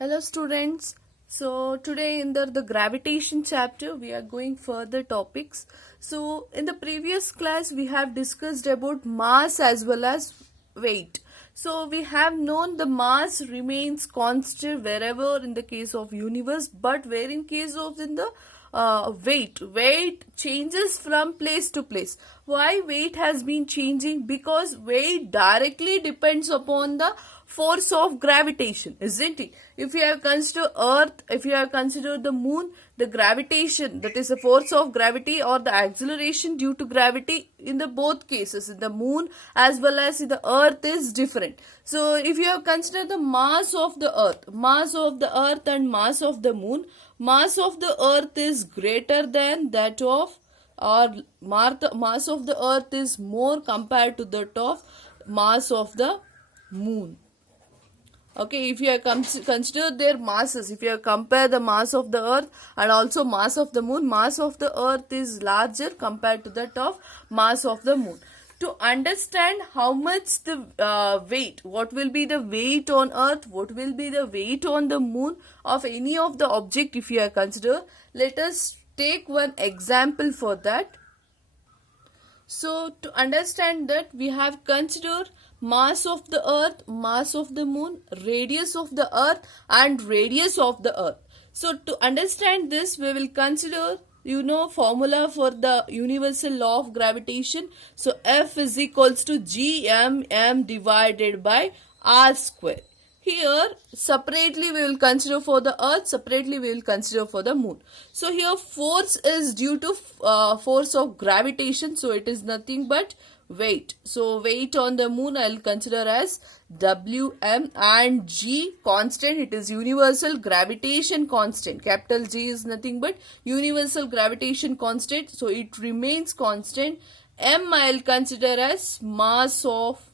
Hello students. So today in the gravitation chapter we are going further topics. So in the previous class we have discussed about mass as well as weight. So we have known the mass remains constant wherever in the case of universe, but where in case of in the weight changes from place to place. Why weight has been changing? Because weight directly depends upon the force of gravitation, isn't it? If you have considered earth, if you have considered the moon, the gravitation, that is the force of gravity or the acceleration due to gravity, in the both cases in the moon as well as in the earth is different. So if you have considered the mass of the earth and mass of the moon, mass of the earth is greater than that of, or mass of the earth is more compared to that of mass of the moon. Okay, if you have considered their masses, if you have compared the mass of the earth and also mass of the moon, mass of the earth is larger compared to that of mass of the moon. To understand how much the weight, what will be the weight on earth, what will be the weight on the moon of any of the object, if you have considered, let us take one example for that. So to understand that, we have considered mass of the earth, mass of the moon, radius of the earth and radius of the earth. So to understand this, we will consider formula for the universal law of gravitation. So F is equals to gmm divided by r square. Here separately we will consider for the earth, separately we will consider for the moon. So here force is due to force of gravitation, so it is nothing but weight. So weight on the moon I will consider as Wm, and G constant, it is universal gravitation constant. Capital G is nothing but universal gravitation constant, so it remains constant. M I will consider as mass of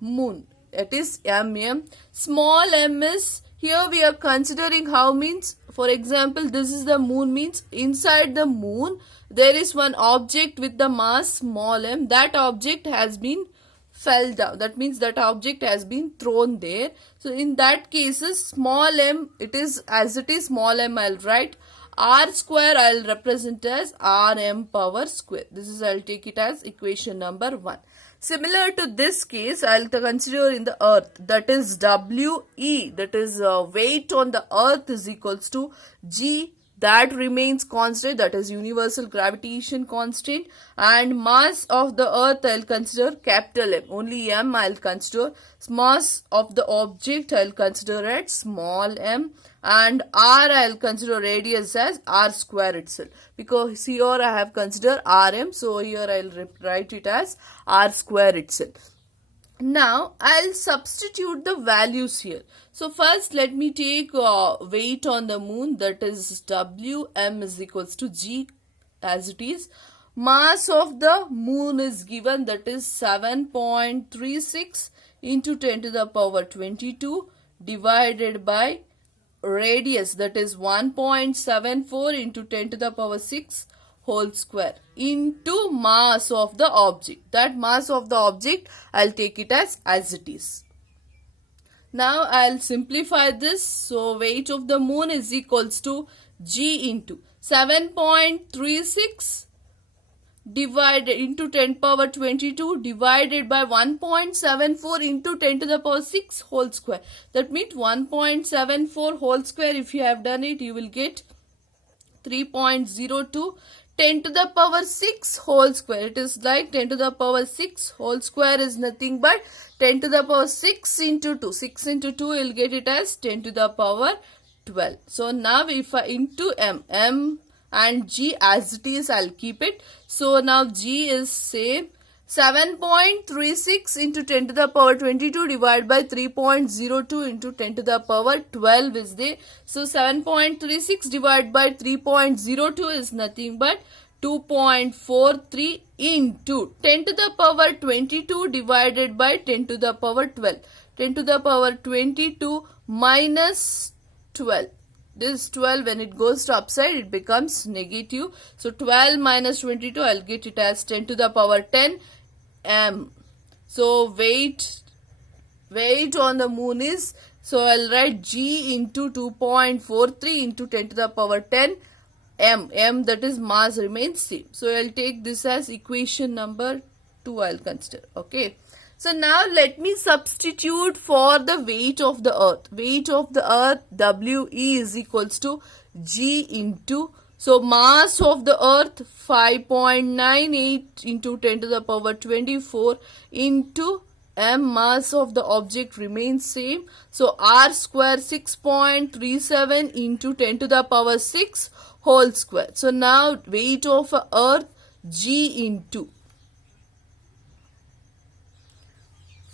moon, it is mm. Small m is, here we are considering how, means for example this is the moon, means inside the moon there is one object with the mass small m, that object has been fell down, that means that object has been thrown there. So in that cases small m, it is as it is small m, I'll write r square, I'll represent as rm power square. This is, I'll take it as equation number 1. Similar to this case, I'll consider in the earth, that is We, that is weight on the earth is equals to G, that remains constant, that is universal gravitation constant, and mass of the earth I'll consider capital M, only M I'll consider. Mass of the object I'll consider at small m, and r I'll consider radius as r square itself, because here I have considered rm, so here I'll write it as r square itself. Now I'll substitute the values here. So first let me take weight on the moon, that is Wm is equals to G as it is. Mass of the moon is given, that is 7.36 into 10 to the power 22 divided by radius, that is 1.74 into 10 to the power 6 whole square into mass of the object. That mass of the object I'll take it as it is. Now I'll simplify this. So weight of the moon is equals to G into 7.36 divided into 10 power 22 divided by 1.74 into 10 to the power 6 whole square. That means 1.74 whole square, if you have done it, you will get 3.02. 10 to the power 6 whole square, it is like 10 to the power 6 whole square is nothing but 10 to the power 6 into 2. 6 into 2 you will get it as 10 to the power 12. So now if I into m and G as it is, I'll keep it. So now G is same, 7.36 into 10 to the power 22 divided by 3.02 into 10 to the power 12 is there. So 7.36 divided by 3.02 is nothing but 2.43 into 10 to the power 22 divided by 10 to the power 12. 10 to the power 22 minus 12. This 12, when it goes to upside, it becomes negative. So 12 minus 22, I'll get it as 10 to the power 10 m. So weight on the moon is So I'll write G into 2.43 into 10 to the power 10 m, that is mass remains same. So I'll take this as equation number 2 I'll consider. Okay. So now let me substitute for the weight of the earth. Weight of the earth, WE is equals to G into, so mass of the earth 5.98 into 10 to the power 24 into m, mass of the object remains same. So R square 6.37 into 10 to the power 6 whole square. So now weight of earth G into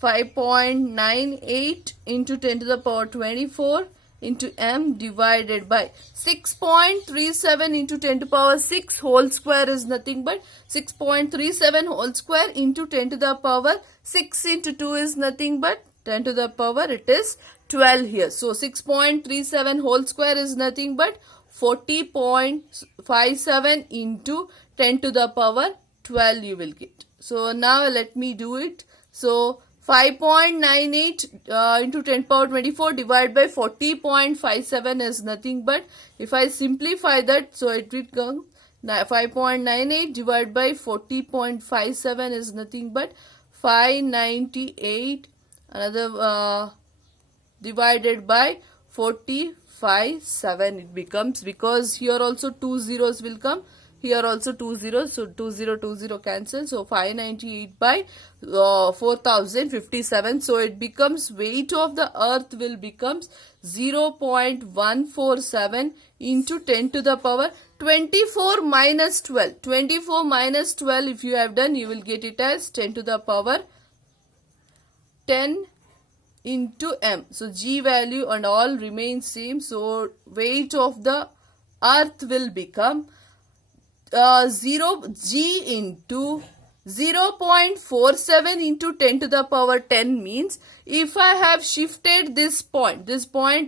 5.98 into 10 to the power 24 into m divided by 6.37 into 10 to the power 6 whole square is nothing but 6.37 whole square into 10 to the power 6 into 2 is nothing but 10 to the power, it is 12 here. So 6.37 whole square is nothing but 40.57 into 10 to the power 12 you will get. So now let me do it. So 5.98 into 10 power 24 divided by 40.57 is nothing but, if I simplify that, so it will come 5.98 divided by 40.57 is nothing but 598 another divided by 45.7 it becomes, because here also 2 zeros will come, here also 2 zeros, so 20 cancel, so 598 by 4057, so it becomes weight of the earth will becomes 0.147 into 10 to the power 24 minus 12. 24 minus 12 if you have done, you will get it as 10 to the power 10 into m. So G value and all remain same, so weight of the earth will become 0 G into 0.47 into 10 to the power 10 means, if I have shifted this point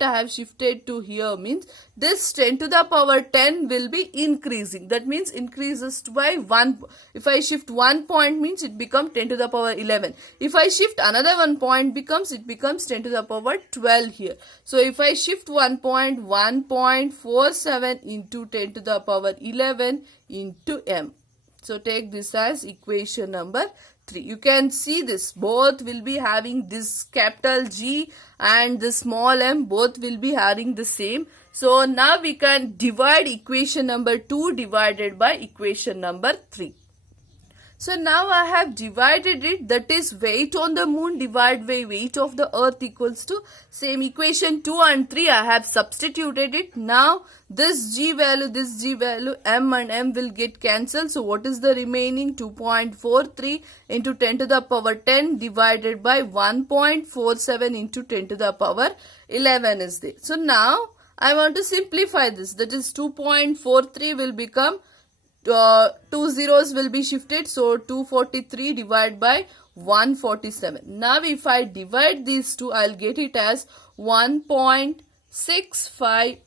I have shifted to here, means this 10 to the power 10 will be increasing. That means increases by 1. If I shift 1 point means it becomes 10 to the power 11. If I shift another 1 point it becomes 10 to the power 12 here. So if I shift 1 point, 1.47 into 10 to the power 11 into m. So take this as equation number 3. You can see this, both will be having this capital G and the small m, both will be having the same. So now we can divide equation number 2 divided by equation number 3. So now I have divided it, that is weight on the moon divided by weight of the earth equals to same equation 2 and 3 I have substituted it. Now this G value, m and m will get cancelled. So what is the remaining? 2.43 into 10 to the power 10 divided by 1.47 into 10 to the power 11 is there. So now I want to simplify this, that is 2.43 will become 2 zeros will be shifted, so 243 divided by 147. Now if I divide these two, I'll get it as 1.65.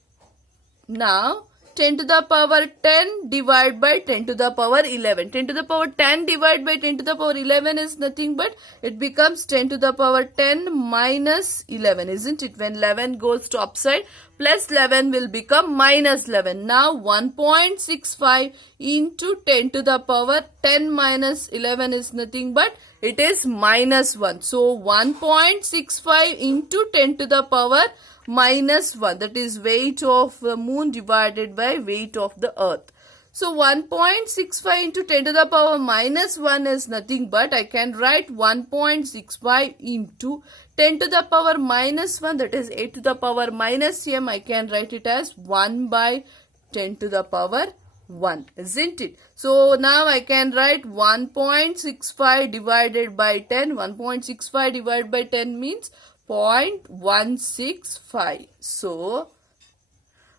Now 10 to the power 10 divided by 10 to the power 11. 10 to the power 10 divided by 10 to the power 11 is nothing but it becomes 10 to the power 10 minus 11, isn't it? When 11 goes to upside, plus 11 will become minus 11. Now 1.65 into 10 to the power 10 minus 11 is nothing but it is minus 1. So 1.65 into 10 to the power minus 1, that is weight of the moon divided by weight of the earth. So 1.65 into 10 to the power minus 1 is nothing but I can write 1.65 into 10 to the power minus 1, that is 8 to the power minus m. I can write it as 1 by 10 to the power 1, isn't it? So now I can write 1.65 divided by 10. 1.65 divided by 10 means 0.165. So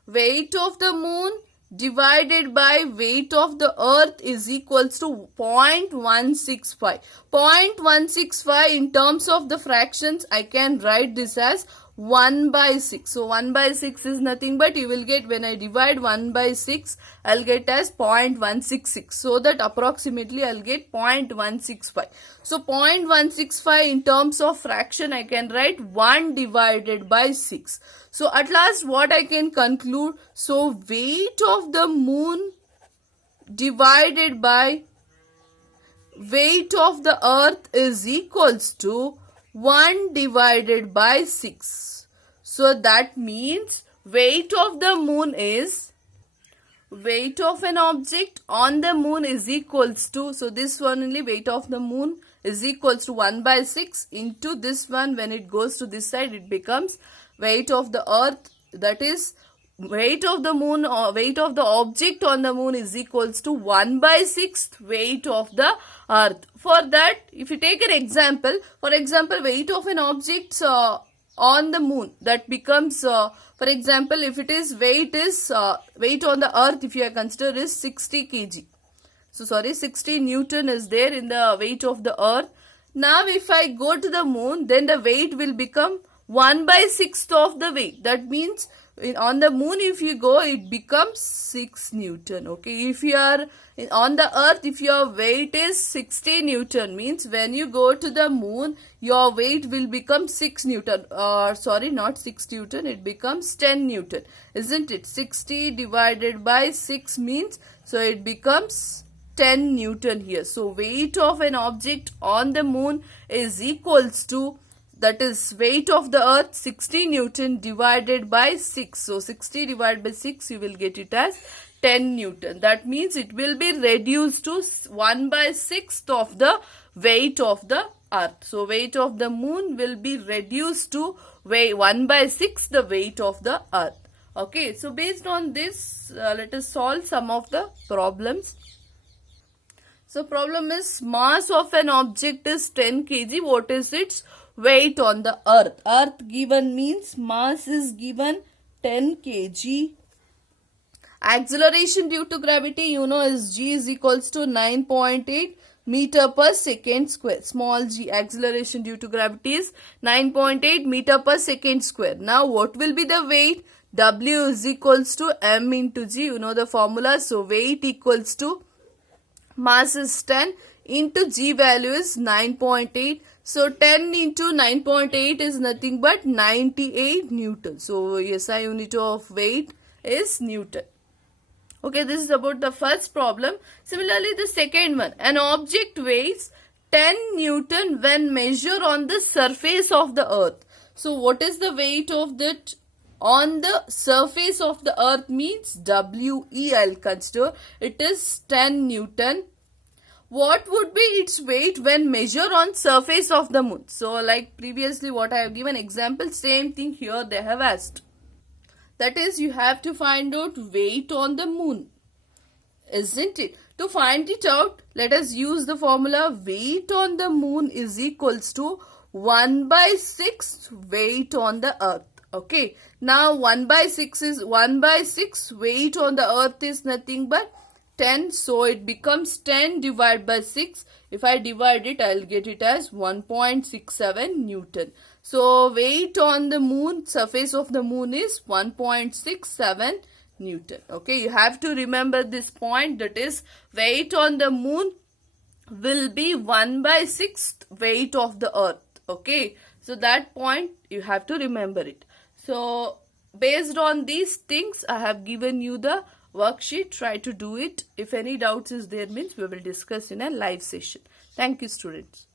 weight of the moon divided by weight of the earth is equals to 0.165. 0.165 in terms of the fractions I can write this as 1 by 6. So 1 by 6 is nothing but you will get, when I divide 1 by 6, I'll get as 0.166. So that approximately I'll get 0.165. So 0.165 in terms of fraction I can write 1 divided by 6. So at last what I can conclude? So weight of the moon divided by weight of the earth is equals to 1 divided by 6. So that means weight of the moon is, weight of an object on the moon is equals to, so this one only, weight of the moon is equals to 1 by 6 into this one. When it goes to this side, it becomes weight of the earth, that is weight of the moon or weight of the object on the moon is equals to 1 by 6 weight of the earth. For that, if you take an example, for example, weight of an object on the moon, that becomes, for example, if it is weight on the earth, if you consider is 60 kg. So sorry, 60 Newton is there in the weight of the earth. Now if I go to the moon, then the weight will become 1 by 6th of the weight. That means on the moon, if you go, it becomes 6 Newton. Okay, if you are on the earth, if your weight is 60 Newton, means when you go to the moon, your weight will become 6 Newton. Sorry, not 6 Newton, it becomes 10 Newton, isn't it? 60 divided by 6 means, so it becomes 10 Newton here. So weight of an object on the moon is equals to, that is weight of the earth 60 Newton divided by 6. So 60 divided by 6, you will get it as 10 Newton. That means it will be reduced to 1 by 6th of the weight of the earth. So weight of the moon will be reduced to 1 by 6th the weight of the earth. Okay, so based on this, let us solve some of the problems. So problem is, mass of an object is 10 kg. What is its weight on the earth? Earth given means mass is given 10 kg. Acceleration due to gravity, you know, is g is equals to 9.8 meter per second square. Small g, acceleration due to gravity is 9.8 meter per second square. Now what will be the weight? W is equals to m into g. You know the formula. So weight equals to mass is 10 into g value is 9.8. So 10 into 9.8 is nothing but 98 Newton. So SI unit of weight is Newton. Okay, this is about the first problem. Similarly, the second one, an object weighs 10 Newton when measured on the surface of the earth. So what is the weight of that on the surface of the earth means WE I'll consider. It is 10 Newton. What would be its weight when measured on surface of the moon? So like previously what I have given example, same thing here they have asked. That is, you have to find out weight on the moon, isn't it? To find it out, let us use the formula weight on the moon is equals to 1 by 6 weight on the earth. Okay, now 1 by 6 is 1 by 6 weight on the earth is nothing but 10. So it becomes 10 divided by 6. If I divide it, I'll get it as 1.67 Newton. So weight on the moon, surface of the moon is 1.67 Newton. Okay, you have to remember this point, that is weight on the moon will be 1 by 6th weight of the earth. Okay, so that point you have to remember it. So based on these things, I have given you the worksheet. Try to do it. If any doubts is there means we will discuss in a live session. Thank you, students.